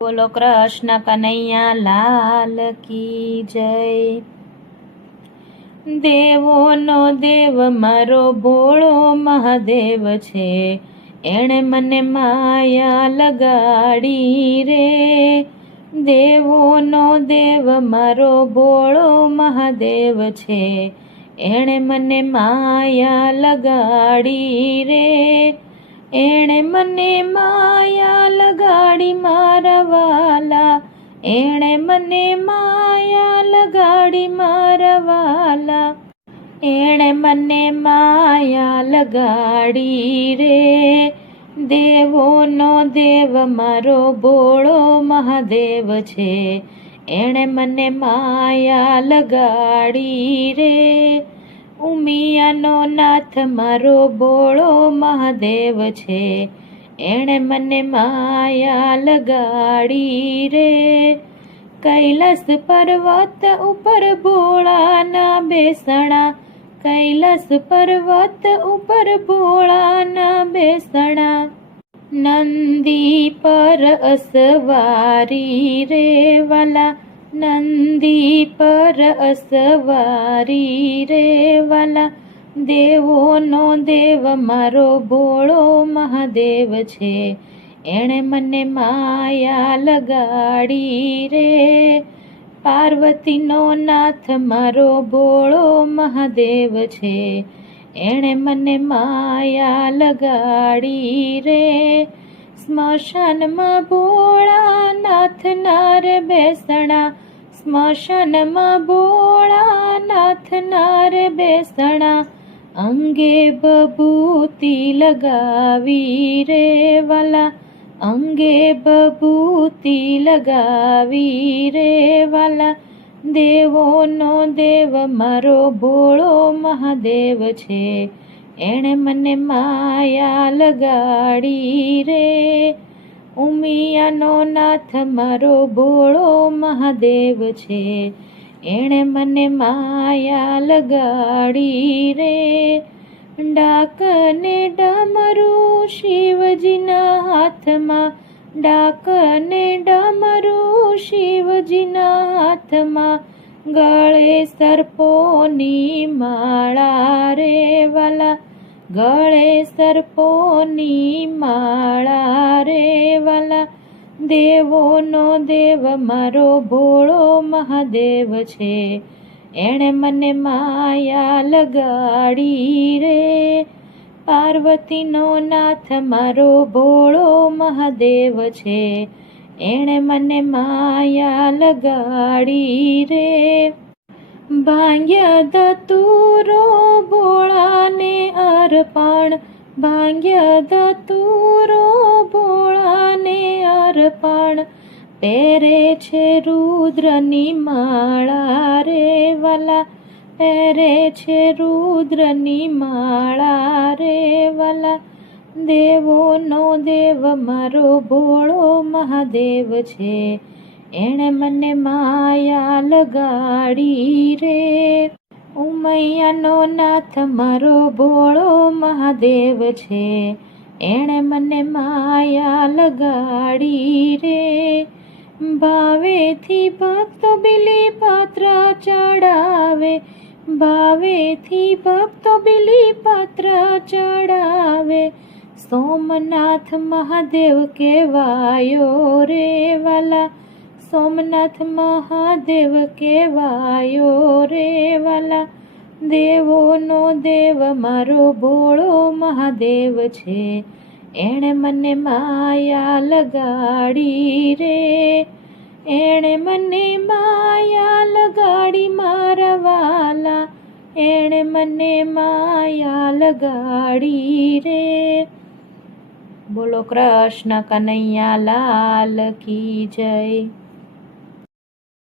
બોલો કૃષ્ણ કનૈયા લાલ કી જય। દેવોનો દેવ મારો ભોળો મહાદેવ છે, એણે મને માયા લગાડી રે। દેવોનો દેવ મારો ભોળો મહાદેવ છે, એણે મને માયા લગાડી રે। એણે મને માયા લગાડી મારા વાલા, એણે મને માયા લગાડી મારા વાલા, એણે મને માયા લગાડી રે। દેવોનો દેવ મારો ભોળો મહાદેવ છે, એણે મને માયા લગાડી રે। ઉમિયાનો નાથ મારો ભોળો મહાદેવ છે, એણે મને માયા લગાડી રે। કૈલાસ પર્વત ઉપર ભોળાના બેસણા, કૈલાસ પર્વત ઉપર ભોળાના બેસણા, નંદી પર અસવારી રે વાલા, નંદી પર અસવારી રે વાલા। દેવોનો દેવ મારો ભોળો મહાદેવ છે, એણે મને માયા લગાડી રે। પાર્વતીનો નાથ મારો ભોળો મહાદેવ છે, એણે મને માયા લગાડી રે। સ્મશાનમાં ભોળાનાથના રે બેસણા, સ્મશાનમાં ભોળાનાથના રે બેસણા, અંગે બભૂતિ લગાવી રે વાલા, અંગે બભૂતિ લગાવી રે વાલા। દેવોનો દેવ મારો ભોળો મહાદેવ છે, એણે મને માયા લગાડી રે। ઉમિયાનો નાથ મારો ભોળો મહાદેવ છે, એણે મને માયા લગાડી રે। ડાકને ડમરું શિવજીના હાથમાં, ડાકને ડમરું શિવજીના હાથમાં, ગળે સર્પોની માળા રે વાલા, ગળે સર્પોની માળા રે વાલા। દેવોનો દેવ મારો ભોળો મહાદેવ છે, એણે મને માયા લગાડી રે। પાર્વતીનો નાથ મારો ભોળો મહાદેવ છે, એણે મને માયા લગાડી રે। ભાંગ્યા ધતુરો ભોળાને અર્પણ, ભાંગ્યા ધતુરો ભોળાને અર્પણ, પહેરે છે રુદ્રની માળા રે વાલા, પહેરે છે રુદ્રની માળા રે વાલા। દેવોનો દેવ મારો ભોળો મહાદેવ છે, એણે મને માયા લગાડી રે। ઉમૈયાનો નાથ મારો ભોળો મહાદેવ છે, એણે મને માયા લગાડી રે। ભાવેથી ભક્તો બીલી પાત્ર ચડાવે, ભાવેથી ભક્તો બીલી પાત્ર ચડાવે, સોમનાથ મહાદેવ કહેવાયો રે વાલા, સોમનાથ મહાદેવ કહેવાયો રે વાલા। દેવોનો દેવ મારો ભોળો મહાદેવ છે, એણે મને માયા લગાડી રે। એણે મને માયા લગાડી મારા વાલા, એણે મને માયા લગાડી રે। બોલો કૃષ્ણ કનૈયા લાલ કી જય।